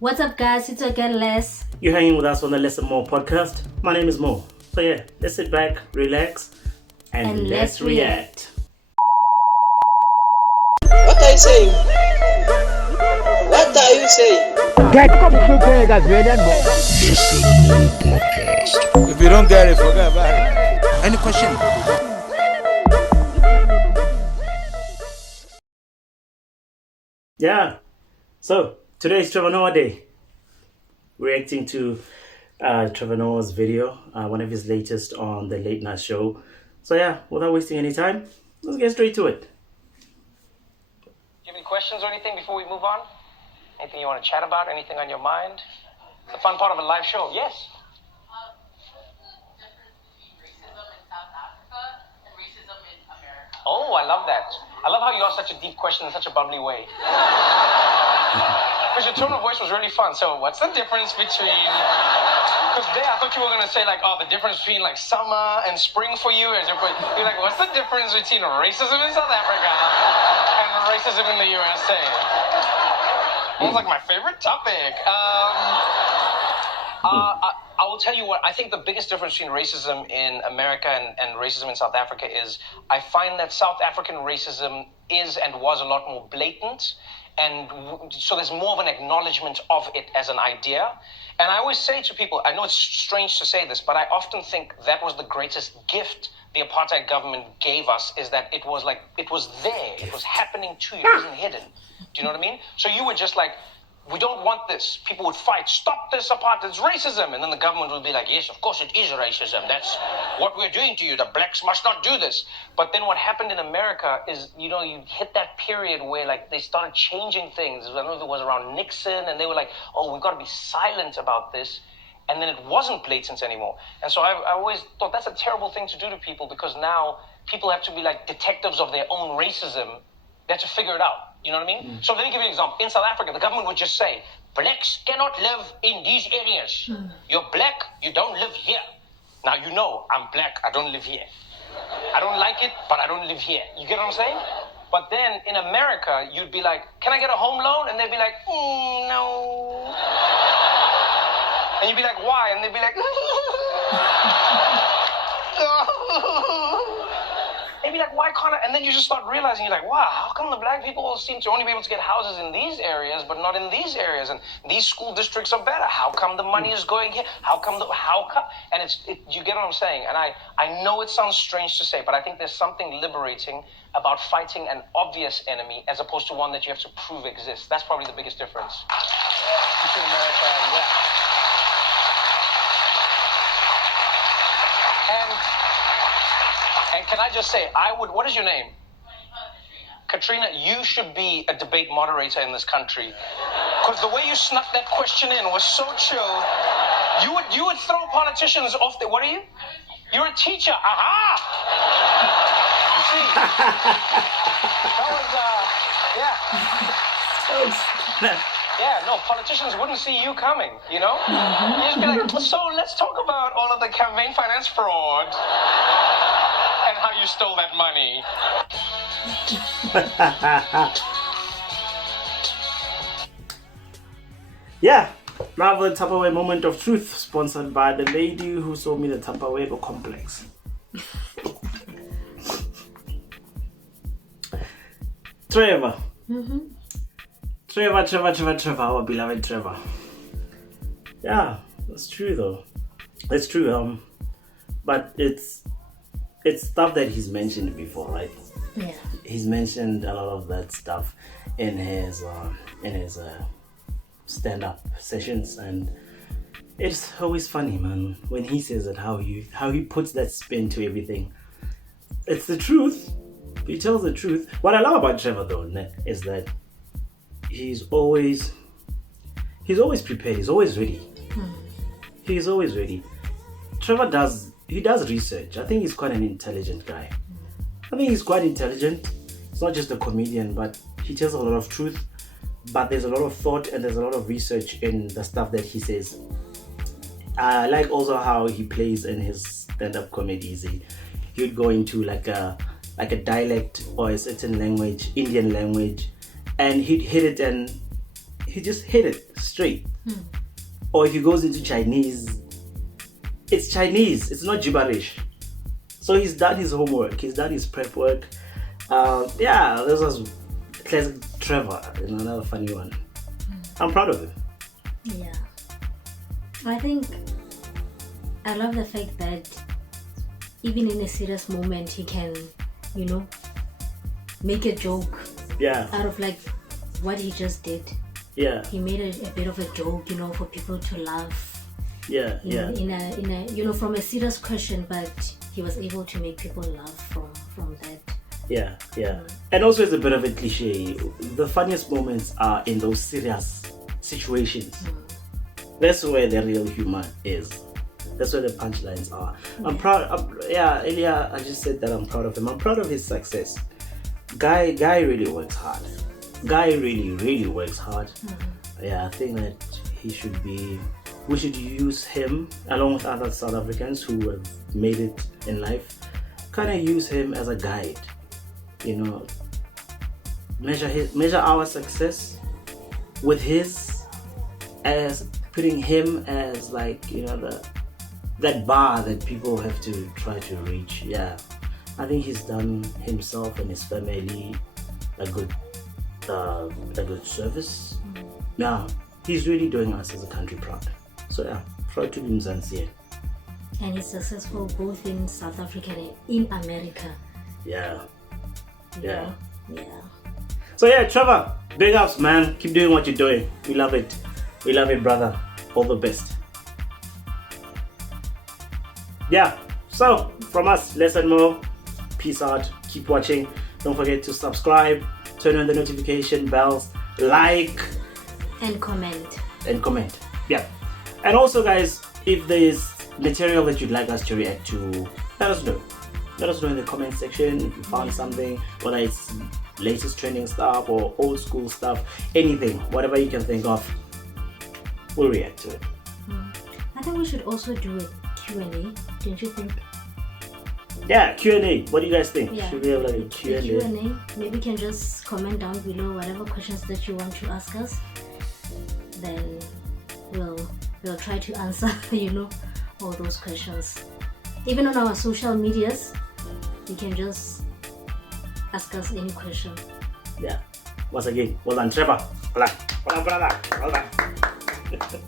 What's up, guys? It's again Les. You're hanging with us on the Less and More podcast. My name is Mo. So yeah, let's sit back, relax, and let's react. What are you saying? What are you saying? If you don't get it, forget about it. Any question? Yeah. So today's Trevor Noah Day. Reacting to Trevor Noah's video, one of his latest on the late night show. So yeah, without wasting any time, let's get straight to it. Do you have any questions or anything before we move on? Anything you want to chat about? Anything on your mind? The fun part of a live show. Yes. Oh, I love that. I love how you asked such a deep question in such a bubbly way. Because your tone of voice was really fun. So what's the difference between... Because there I thought you were going to say like, oh, the difference between like summer and spring for you. You're like, what's the difference between racism in South Africa and racism in the USA? Sounds like my favorite topic. I will tell you what, I think the biggest difference between racism in America and racism in South Africa is I find that South African racism is and was a lot more blatant. And so there's more of an acknowledgement of it as an idea. And I always say to people, I know it's strange to say this, but I often think that was the greatest gift the apartheid government gave us, is that it was there. It was happening to you. It wasn't hidden. Do you know what I mean? So you were just like, we don't want this. People would fight, stop this apartheid, it's racism. And then the government would be like, yes, of course it is racism. That's what we're doing to you. The blacks must not do this. But then what happened in America is, you hit that period where like they started changing things. I don't know if it was around Nixon, and they were like, oh, we've got to be silent about this. And then it wasn't blatant anymore. And so I always thought that's a terrible thing to do to people, because now people have to be like detectives of their own racism. They have to figure it out. You know what I mean? So let me give you an example. In South Africa, the government would just say, blacks cannot live in these areas. You're black, you don't live here. Now you know I'm black, I don't live here. I don't like it, but I don't live here. You get what I'm saying? But then in America, you'd be like, can I get a home loan? And they'd be like, no. And you'd be like, why? And they'd be like, They'd be like, why can't I? And then you just start realizing, you're like, wow, how come the black people seem to only be able to get houses in these areas, but not in these areas? And these school districts are better. How come the money is going here? And you get what I'm saying? And I know it sounds strange to say, but I think there's something liberating about fighting an obvious enemy as opposed to one that you have to prove exists. That's probably the biggest difference between America and And can I just say, what is your name? Katrina, you should be a debate moderator in this country. Because the way you snuck that question in was so chill. You would throw politicians off what are you? You're a teacher. Aha! You see? That was, yeah, no, politicians wouldn't see you coming, you know? You'd just be like, so let's talk about all of the campaign finance fraud and how you stole that money. Yeah, now the Tupperware moment of truth, sponsored by the lady who sold me the Tupperware complex. Trevor. Trevor, our beloved Trevor. Yeah, that's true though. It's true. But it's stuff that he's mentioned before, right? Yeah. He's mentioned a lot of that stuff in his stand-up sessions, and it's always funny, man, when he says it, how he puts that spin to everything. It's the truth. He tells the truth. What I love about Trevor though is that he's always prepared. He's always ready. He's always ready. Trevor does research. I think he's quite an intelligent guy. I think he's quite intelligent. He's not just a comedian, but he tells a lot of truth. But there's a lot of thought and there's a lot of research in the stuff that he says. I like also how he plays in his stand-up comedies. He would go into like a dialect or a certain language, Indian language, and he'd hit it and he just hit it straight. Or if he goes into Chinese, it's Chinese, it's not gibberish. So he's done his homework, he's done his prep work. Yeah, this was classic Trevor, another funny one. I'm proud of him. Yeah. I think I love the fact that even in a serious moment he can, make a joke out of like what he just did. Yeah. He made a bit of a joke, for people to laugh. Yeah. In a from a serious question, but he was able to make people laugh from that. Yeah. And also it's a bit of a cliche. The funniest moments are in those serious situations. That's where the real humor is. That's where the punchlines are. I'm proud. Earlier I just said that I'm proud of him. I'm proud of his success. Guy really works hard. Guy really works hard. Yeah, I think that we should use him along with other South Africans who have made it in life. Kind of use him as a guide. Measure our success with his, as putting him as like that bar that people have to try to reach. Yeah, I think he's done himself and his family a good service. Yeah, he's really doing us as a country proud. So yeah, proud to be Mzansi. And he's successful both in South Africa and in America. Yeah. So yeah, Trevor, big ups, man. Keep doing what you're doing. We love it. We love it, brother. All the best. Yeah, so from us, less and more. Peace out. Keep watching. Don't forget to subscribe, turn on the notification bells, like, and comment. Yeah. And also, guys, if there's material that you'd like us to react to, let us know. Let us know in the comment section if you found something, whether it's latest trending stuff or old school stuff, anything, whatever you can think of, we'll react to it. I think we should also do a Q&A, don't you think? Yeah, Q&A. What do you guys think? Yeah. Should we have like a Q&A? Maybe you can just comment down below whatever questions that you want to ask us. Then we'll try to answer, all those questions. Even on our social medias, you can just ask us any question. Yeah. Once again, well done, Trevor. Well done, brother. Well done.